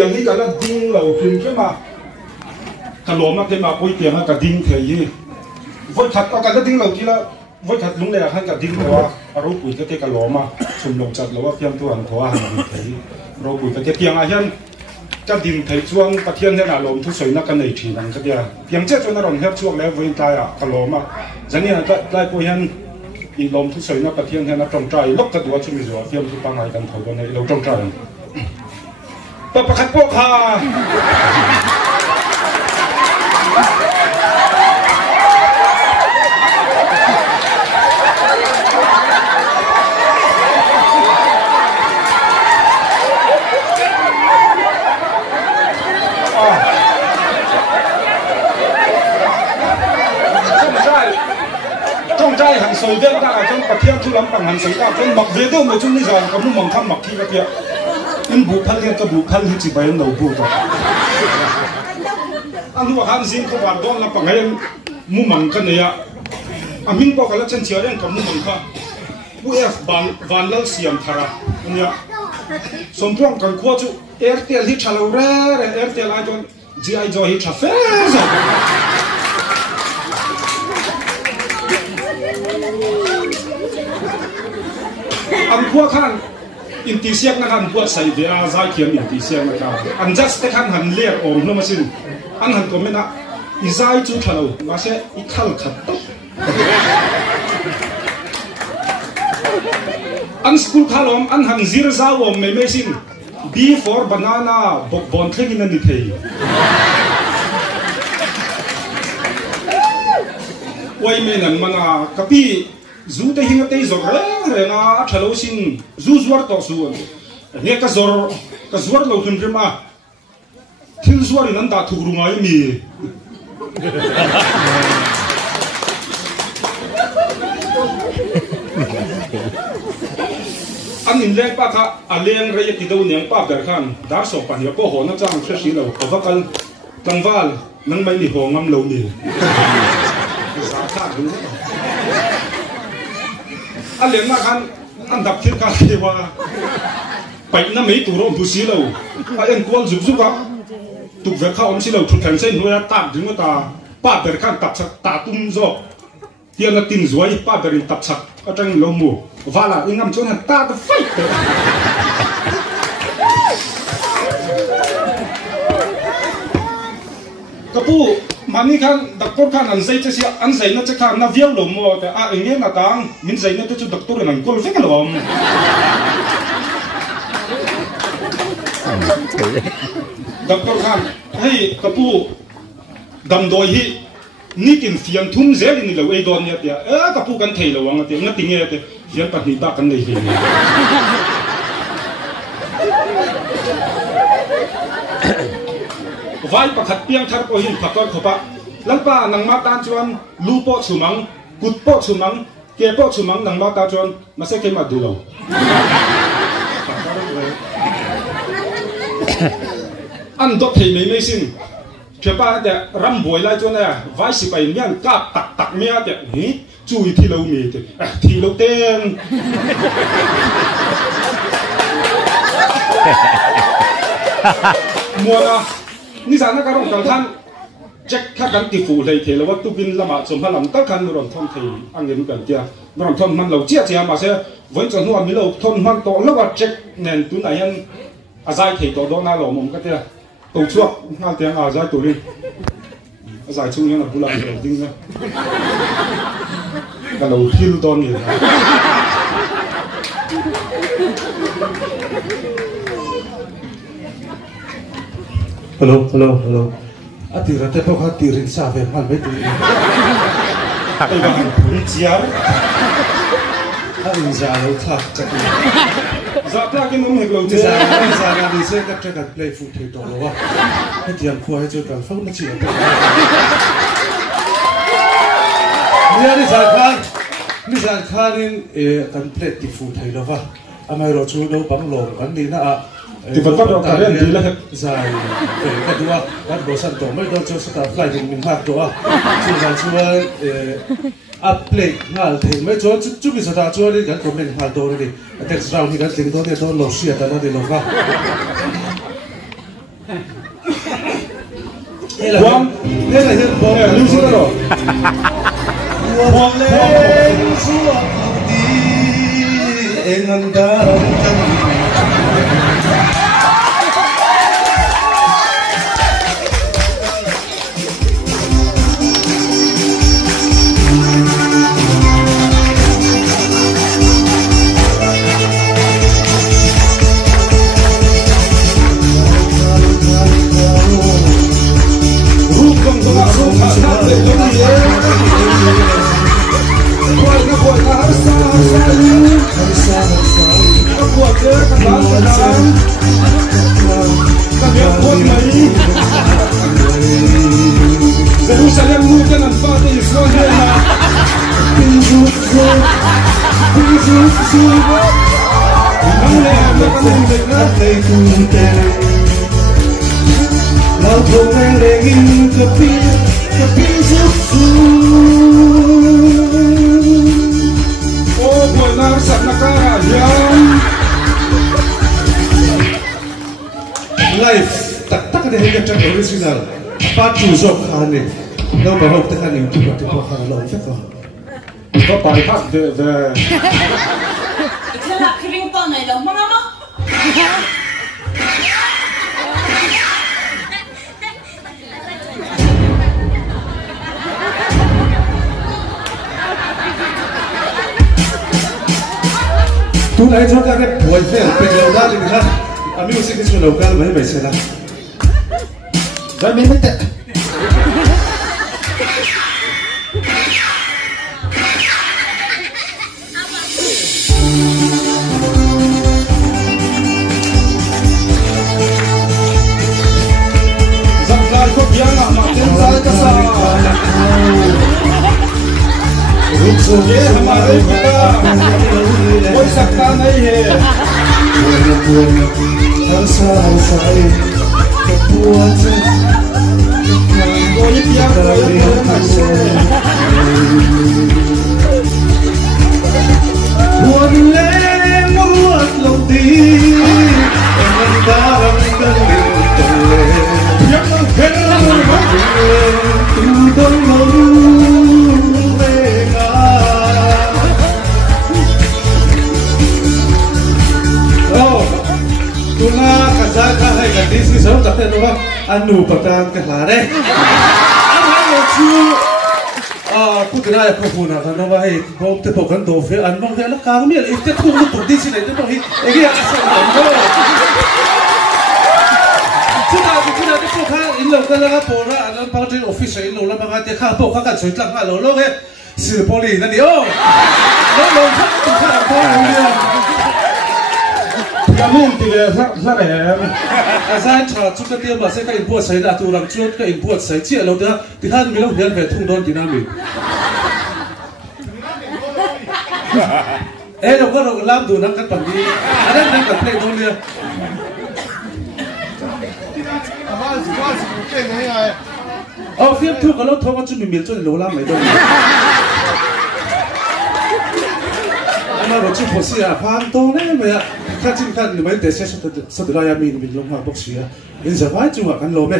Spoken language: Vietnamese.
yang ni kana ding lo kim ke ma kaloma ke ma poi tiang ka ding the yi voi that ka ka ding lo ki la voi that lung le han ka ding lo aro pui ke kaloma chum long chat lo wa piam tu an thoa han thei ro pui ke tiang a hian ka ding thei chuang pathian he na lom thu soi na ka nei thin an ka dia tiang che chu na ron hep chuak le voi ta ya kaloma zani na ka ko hian i lom thu soi na pathian he na tong trai lok ka tu chu mi zo piam tu pa ngai kan thau nei lo tong trai Papa kat pok ha. Trong trai hàng sồi đen ta trong bậc thiên thu lắm bằng hàng sồi ta trong bậc về đâu mà chúng đi rồi còn nó mỏng thăm bậc thi cái kia in bu phal liên cái bu phal thì chỉ phải nấu bu thôi anh nu hàng zin không vào đó là bằng cái mu mỏng cái này à mình bảo cái là chân chiếu đen còn mu mỏng ha bu f van lâu xiêm thara anh nhá sông phong cần khoa chú airtel hit chalo ra airtel ai cho gi cho hit chả phê rồi anh khoa khan in ti siak na han buat sai de a za kiam in ti siak na ka an just te khan han ler om no masin an han comment na i zai chu thalo ma se i khal khat to an school khalom an han zir za om me sin b for banana bok bon thing in ani thei wai me nan mana kapi zu te hinga te zor re na thalo sin zu zuar to su ne ka zuar lo tun rima thil zuar in an da thu ru ngai mi an in le pa kha aleng re ti do nyang pa ber khan dar so pa hi ko ho na chang thre si lo ko vakal tangwal nang mai ni ho ngam lo ni sa kha du alem na khan an dap thil ka hi wa pai na mei tu ro bu si lo a en kwal zuk zuk a tu ve kha om si lo thu than sen no ya ta ding ta pa ber khan tap sak ta tum zo tian na tin zuai pa ber in tap sak a tang lo mu wala ingam chon ta the fight kapu mani khan doctor khan an sei che sia an sei na che khan na viau lo mo ta a enge na tang min sei na te chu doctor nan kol fe kalom doctor khan hey kapu dam doi hi ni tin fiam thum zel ni lo ei don ya tia kapu kan thei lo wang tia na tinge te fiam pa ni ta kan nei hi vai pakhat piang thar ko hin phakor khopa lalpa nangma tan chuan lu po chumang kut po chumang ke po chumang nangma ta chuan mase ke ma dulo an do thei mei mei sin chepa de ram boi lai chuan a vai si pai mian ka tak tak mea te hi chui thi lo mi te thi lo ten muana ni sana ka rong kang khan check kha kan ti fu lei the lo wa tu bin lama chom halam ta khan ron thom thei angin kan tia ron thom man lo chia chia ma se voi chon huam mi lo thom man to lo wa check nen tu na yan azai thei to do na lo mom ka tia to chuak ngal tiang azai tu rin azai chung yan bula ding na ka lo thil don ni hello atira te po kha tirin sa ve mal be tu ai ba ni chiar ai ja lo tha cha za ta ke mom he lo te za ga ni se ka tra ka play foot he to lo wa he tian kho he chu kan phone na chi ni za khan in kan play ti foot he lo wa amai ro chu do bang lo kan ni na thì vẫn bắt đầu cả lên thì là dài để cái đua bắt đầu sang tổ mới đâu cho sự fly thì mình phát đua chứ là chú upplay ngal thì mấy chỗ chú bị sao ta chú đi cái của mình phát đua đi text round thì cái tiếng đó thì nó lột xịt đó đi lột vào Quang thế là dân bóng lưu sĩ đó rồi Quang lên suốt đi em ăn đã Jerusalem move and Father is not here now. Lao thùng anh để in cà phê giúp Oh boy, now sat nakara yam. Life tak tak ada hingga cak original. Patu zok khane. Đâu mà học tất cả những thứ của tôi khá là phết quá. Có bài hát về Thế là cái ringtone này là mong lắm á. Tu lại cho các cái buổi phê bên đầu ra liền ha. Ami music cái số đầu cao mấy mấy xe là. Rồi mình mới tệ. có tiếng là mà tiếng ra cái sao ये हमारे पिता कोई सकता नहीं है कोई प्यार anu patang kehlare anu chu putra ko phuna kana ba he bom te pokan do fe an mang la ka mi le te thung tu di sin te to hi ege asa no chuta te ko kha in lo ka la pora an party office in lo la ma te kha po kha kan soi tlang ha lo lo ge sil poli na ni o lo kha tu kha po ni Kamu tidak sadar. Asal cakap juga dia masih kan import saya dah tu orang cuat kan import saya cia lo dah tihan bilang dia betul don dinamik. Lo kan orang lam tu nak kan pandi, ada nak kan play don dia. Oh, film tu kalau thong kan cuma mil tu lo lam mai don. Ama roci posisi apa tu ni macam看近看你们得先说的是得要命，民众话不需要，因此反正我看路咩，